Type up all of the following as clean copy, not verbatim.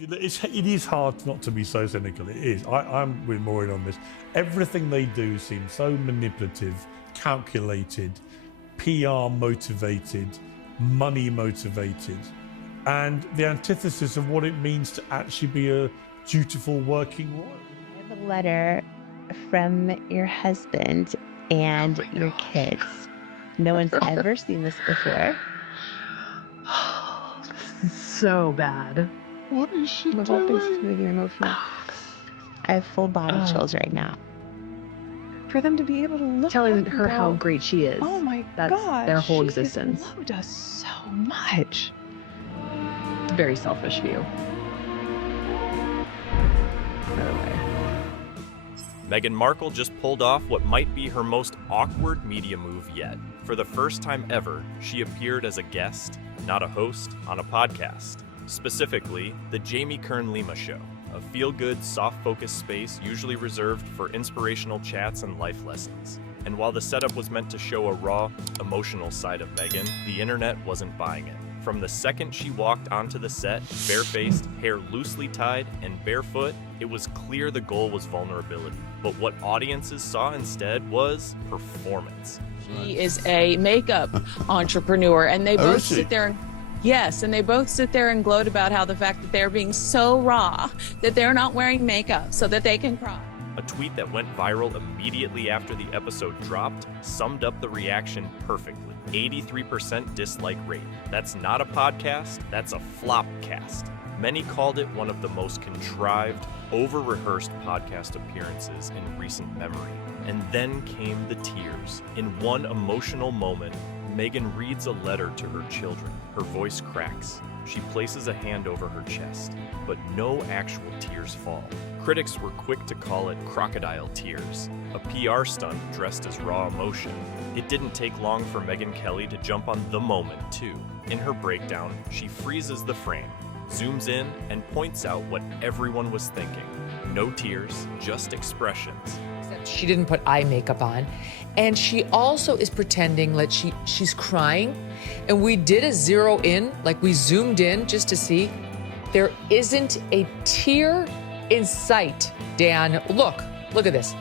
It is hard not to be so cynical. It is. I'm with Maureen on this. Everything they do seems so manipulative, calculated, PR motivated, money motivated, and the antithesis of what it means to actually be a dutiful working wife. I have a letter from your husband and your kids. No one's ever seen this before. This is so bad. What is she This doing? is really emotional. I have full body chills right now. For them to be able to look Telling up her and how go, great she is. oh my That's God, their whole she existence. has loved us so much. It's a very selfish view. By the way. Meghan Markle just pulled off what might be her most awkward media move yet. For the first time ever, she appeared as a guest, not a host, on a podcast. Specifically, the Jamie Kern Lima Show, a feel-good, soft-focused space usually reserved for inspirational chats and life lessons. And while the setup was meant to show a raw, emotional side of Meghan, the internet wasn't buying it. From the second she walked onto the set, barefaced, hair loosely tied, and barefoot, it was clear the goal was vulnerability. But what audiences saw instead was performance. She is a makeup entrepreneur, and they both sit there and and they both sit there and gloat about how the fact that they're being so raw that they're not wearing makeup so that they can cry. A tweet that went viral immediately after the episode dropped summed up the reaction perfectly. 83% dislike rate. That's not a podcast, that's a flopcast. Many called it one of the most contrived, over-rehearsed podcast appearances in recent memory. And then came the tears. In one emotional moment, Meghan reads a letter to her children. Her voice cracks. She places a hand over her chest, but no actual tears fall. Critics were quick to call it crocodile tears, a PR stunt dressed as raw emotion. It didn't take long for Megyn Kelly to jump on the moment, too. In her breakdown, she freezes the frame, zooms in, and points out what everyone was thinking. No tears, just expressions. She didn't put eye makeup on. And she also is pretending like she's crying. And we did a zero in, like we zoomed in just to see. There isn't a tear in sight, Dan. Look at this.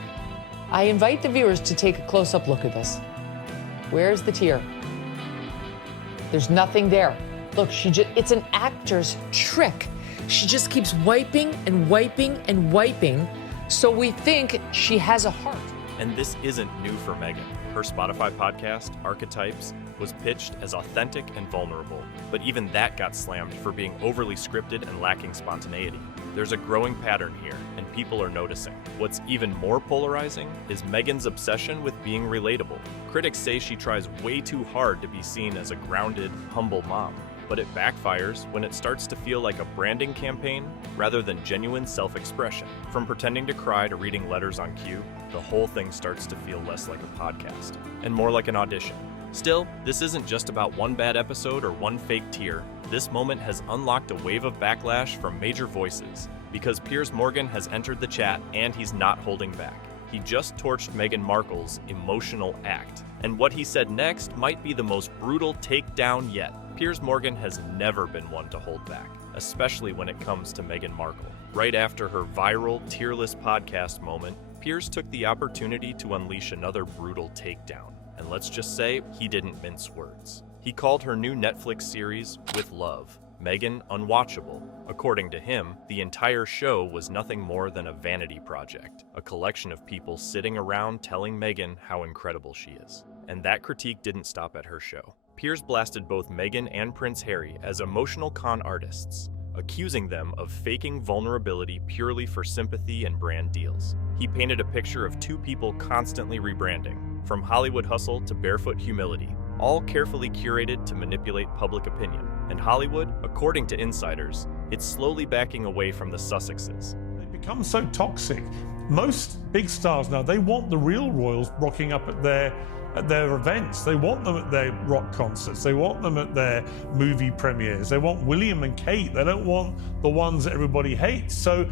I invite the viewers to take a close-up look at this. Where's the tear? There's nothing there. Look, it's an actor's trick. She just keeps wiping and wiping and wiping. So we think she has a heart. And this isn't new for Meghan. Her Spotify podcast, Archetypes, was pitched as authentic and vulnerable, but even that got slammed for being overly scripted and lacking spontaneity. There's a growing pattern here, and people are noticing. What's even more polarizing is Meghan's obsession with being relatable. Critics say she tries way too hard to be seen as a grounded, humble mom. But it backfires when it starts to feel like a branding campaign rather than genuine self-expression. From pretending to cry to reading letters on cue, the whole thing starts to feel less like a podcast and more like an audition. Still, this isn't just about one bad episode or one fake tear. This moment has unlocked a wave of backlash from major voices because Piers Morgan has entered the chat and he's not holding back. He just torched Meghan Markle's emotional act, and what he said next might be the most brutal takedown yet. Piers Morgan has never been one to hold back, especially when it comes to Meghan Markle. Right after her viral, tearless podcast moment, Piers took the opportunity to unleash another brutal takedown. And let's just say, he didn't mince words. He called her new Netflix series With Love, Meghan Unwatchable. According to him, the entire show was nothing more than a vanity project, a collection of people sitting around telling Meghan how incredible she is. And that critique didn't stop at her show. Piers blasted both Meghan and Prince Harry as emotional con artists, accusing them of faking vulnerability purely for sympathy and brand deals. He painted a picture of two people constantly rebranding, from Hollywood hustle to barefoot humility, all carefully curated to manipulate public opinion. And Hollywood, according to insiders, it's slowly backing away from the Sussexes. They become so toxic. Most big stars now, they want the real royals rocking up at their events. They want them at their rock concerts. They want them at their movie premieres. They want William and Kate. They don't want the ones that everybody hates. So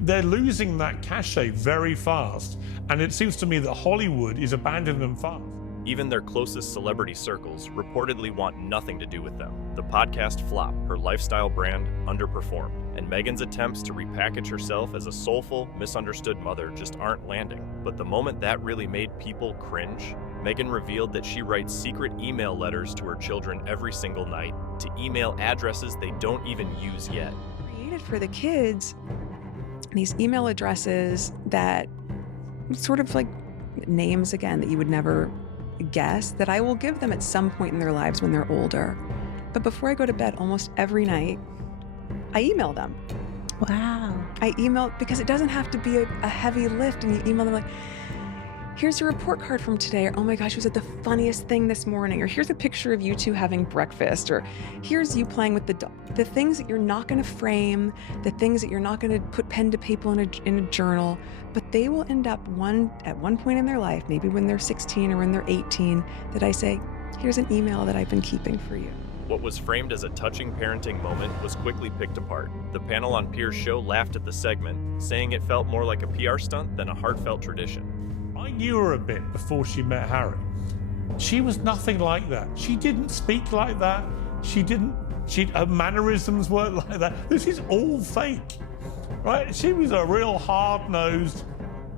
they're losing that cachet very fast. And it seems to me that Hollywood is abandoning them fast. Even their closest celebrity circles reportedly want nothing to do with them. The podcast flop, her lifestyle brand, underperformed. and Meghan's attempts to repackage herself as a soulful, misunderstood mother just aren't landing. But the moment that really made people cringe, Meghan revealed that she writes secret email letters to her children every single night, to email addresses they don't even use yet. Created for the kids these email addresses that sort of like names again that you would never guess, that I will give them at some point in their lives when they're older. But before I go to bed almost every night, I email them. Wow. I email because it doesn't have to be a heavy lift, and you email them like, here's your report card from today, or oh my gosh, you said the funniest thing this morning, or here's a picture of you two having breakfast, or here's you playing with the dog. The things that you're not going to frame, the things that you're not going to put pen to paper in a journal, but they will end up at one point in their life, maybe when they're 16 or when they're 18, that I say, here's an email that I've been keeping for you. What was framed as a touching parenting moment was quickly picked apart. The panel on Piers' show laughed at the segment, saying it felt more like a PR stunt than a heartfelt tradition. I knew her a bit before she met Harry. She was nothing like that. She didn't speak like that. Her mannerisms weren't like that. This is all fake, right? She was a real hard-nosed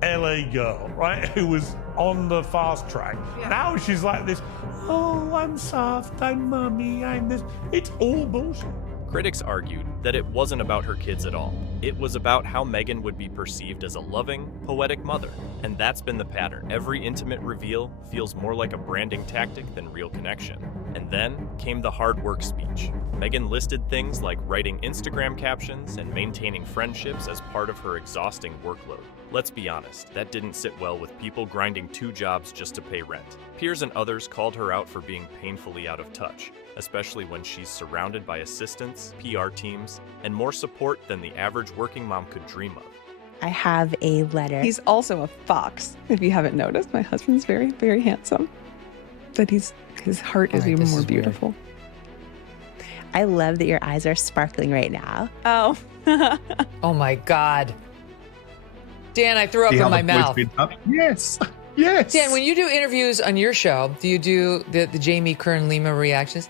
LA girl, right? Who was on the fast track. Yeah. Now she's like this, oh, I'm soft, I'm mummy, I'm this. It's all bullshit. Critics argued that it wasn't about her kids at all. It was about how Meghan would be perceived as a loving, poetic mother. And that's been the pattern. Every intimate reveal feels more like a branding tactic than real connection. And then came the hard work speech. Meghan listed things like writing Instagram captions and maintaining friendships as part of her exhausting workload. Let's be honest, that didn't sit well with people grinding 2 jobs just to pay rent. Piers and others called her out for being painfully out of touch, especially when she's surrounded by assistants, PR teams, and more support than the average working mom could dream of. I have a letter. He's also a fox, if you haven't noticed. My husband's very, very handsome, but his heart is even more beautiful. I love that your eyes are sparkling right now. Oh. Oh my God. Dan, I threw up in my mouth. Yes. Yes. Dan, when you do interviews on your show, do you do the Jamie Kern Lima reactions?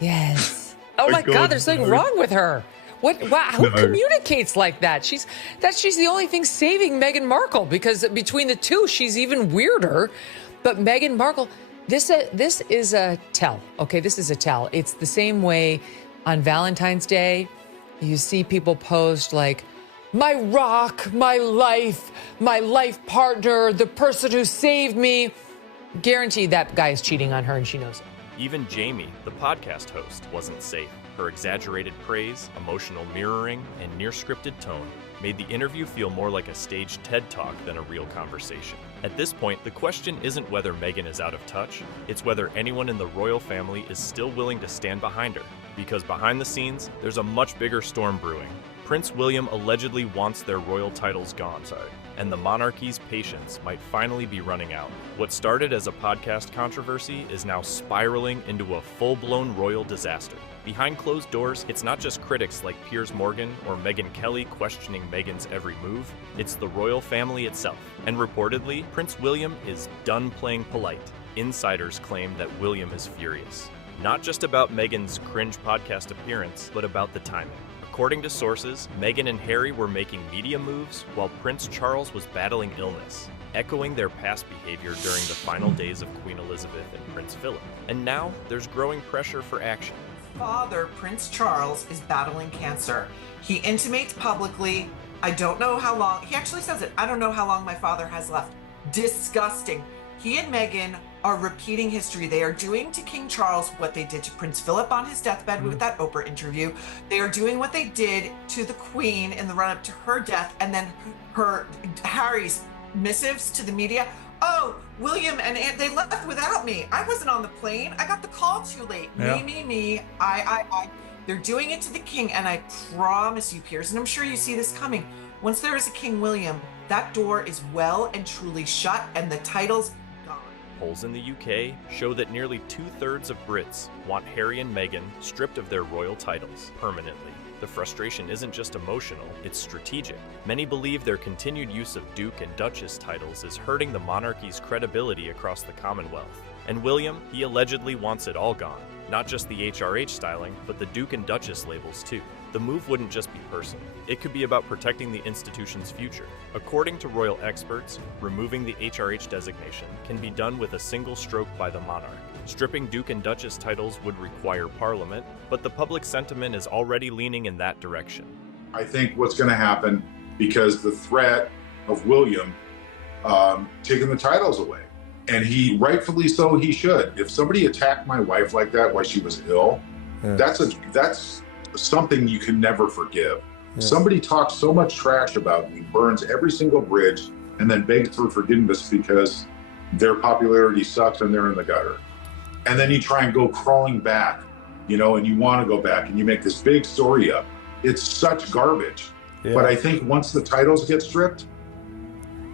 Yes. Oh my God, there's something wrong with her. What? Wow, who communicates like that? She's the only thing saving Meghan Markle, because between the two, she's even weirder. But Meghan Markle, this is a tell. Okay, this is a tell. It's the same way on Valentine's Day. You see people post like, my rock, my life partner, the person who saved me. Guaranteed that guy is cheating on her and she knows it. Even Jamie, the podcast host, wasn't safe. Her exaggerated praise, emotional mirroring, and near-scripted tone made the interview feel more like a staged TED Talk than a real conversation. At this point, the question isn't whether Meghan is out of touch, it's whether anyone in the royal family is still willing to stand behind her. Because behind the scenes, there's a much bigger storm brewing. Prince William allegedly wants their royal titles gone, and the monarchy's patience might finally be running out. What started as a podcast controversy is now spiraling into a full-blown royal disaster. Behind closed doors, it's not just critics like Piers Morgan or Megyn Kelly questioning Meghan's every move, it's the royal family itself. And reportedly, Prince William is done playing polite. Insiders claim that William is furious. Not just about Meghan's cringe podcast appearance, but about the timing. According to sources, Meghan and Harry were making media moves while Prince Charles was battling illness, echoing their past behavior during the final days of Queen Elizabeth and Prince Philip. And now, there's growing pressure for action. Father, Prince Charles, is battling cancer. He intimates publicly, I don't know how long, he actually says it, I don't know how long my father has left. Disgusting. He and Meghan are repeating history. They are doing to King Charles what they did to Prince Philip on his deathbed with that Oprah interview. They are doing what they did to the Queen in the run-up to her death, and then Harry's missives to the media. Oh, William and Aunt, they left without me. I wasn't on the plane. I got the call too late. Yeah. Me. I. They're doing it to the king, and I promise you, Piers, and I'm sure you see this coming. Once there is a King William, that door is well and truly shut, and the titles gone. Polls in the UK show that nearly 2/3 of Brits want Harry and Meghan stripped of their royal titles permanently. The frustration isn't just emotional, it's strategic. Many believe their continued use of Duke and Duchess titles is hurting the monarchy's credibility across the Commonwealth. And William, he allegedly wants it all gone. Not just the HRH styling, but the Duke and Duchess labels too. The move wouldn't just be personal. It could be about protecting the institution's future. According to royal experts, removing the HRH designation can be done with a single stroke by the monarch. Stripping Duke and Duchess titles would require Parliament, but the public sentiment is already leaning in that direction. I think what's going to happen, because the threat of William taking the titles away, and he rightfully so, he should. If somebody attacked my wife like that while she was ill, that's something you can never forgive. Somebody talks so much trash about me, burns every single bridge, and then begs for forgiveness because their popularity sucks and they're in the gutter. And then you try and go crawling back, you know, and you want to go back and you make this big story up. It's such garbage. But I think once the titles get stripped,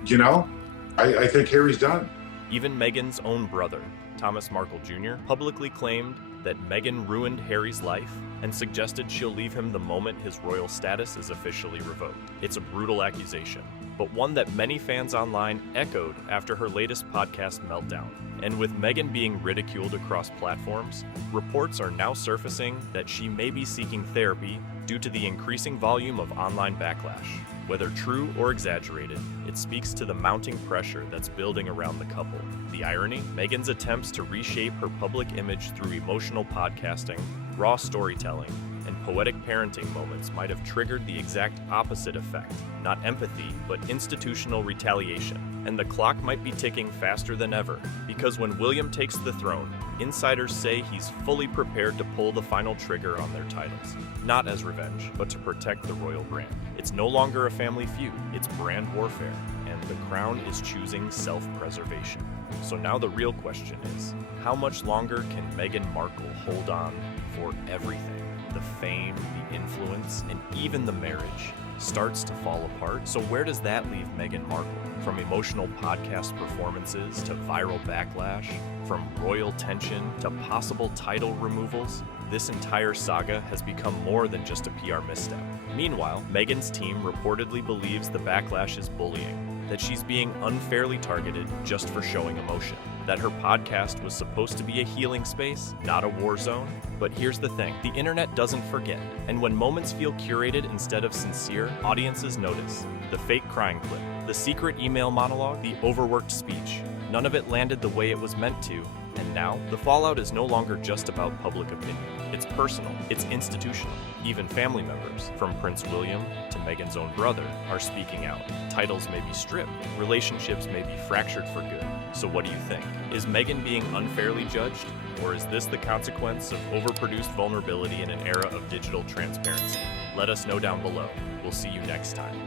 you know, I think Harry's done. Even Meghan's own brother, Thomas Markle Jr., publicly claimed that Meghan ruined Harry's life and suggested she'll leave him the moment his royal status is officially revoked. It's a brutal accusation, but one that many fans online echoed after her latest podcast meltdown. And with Meghan being ridiculed across platforms, reports are now surfacing that she may be seeking therapy due to the increasing volume of online backlash. Whether true or exaggerated, it speaks to the mounting pressure that's building around the couple. The irony? Meghan's attempts to reshape her public image through emotional podcasting, raw storytelling, and poetic parenting moments might have triggered the exact opposite effect. Not empathy, but institutional retaliation. And the clock might be ticking faster than ever, because when William takes the throne, insiders say he's fully prepared to pull the final trigger on their titles. Not as revenge, but to protect the royal brand. It's no longer a family feud, it's brand warfare, and the crown is choosing self-preservation. So now the real question is, how much longer can Meghan Markle hold on before everything? The fame, the influence, and even the marriage starts to fall apart. So where does that leave Meghan Markle? From emotional podcast performances to viral backlash, from royal tension to possible title removals, this entire saga has become more than just a PR misstep. Meanwhile, Meghan's team reportedly believes the backlash is bullying, that she's being unfairly targeted just for showing emotion, that her podcast was supposed to be a healing space, not a war zone. But here's the thing, the internet doesn't forget, and when moments feel curated instead of sincere, audiences notice. The fake crying clip, the secret email monologue, the overworked speech, none of it landed the way it was meant to, and now the fallout is no longer just about public opinion. It's personal, it's institutional. Even family members, from Prince William to Meghan's own brother, are speaking out. Titles may be stripped, relationships may be fractured for good. So what do you think? Is Meghan being unfairly judged? Or is this the consequence of overproduced vulnerability in an era of digital transparency? Let us know down below. We'll see you next time.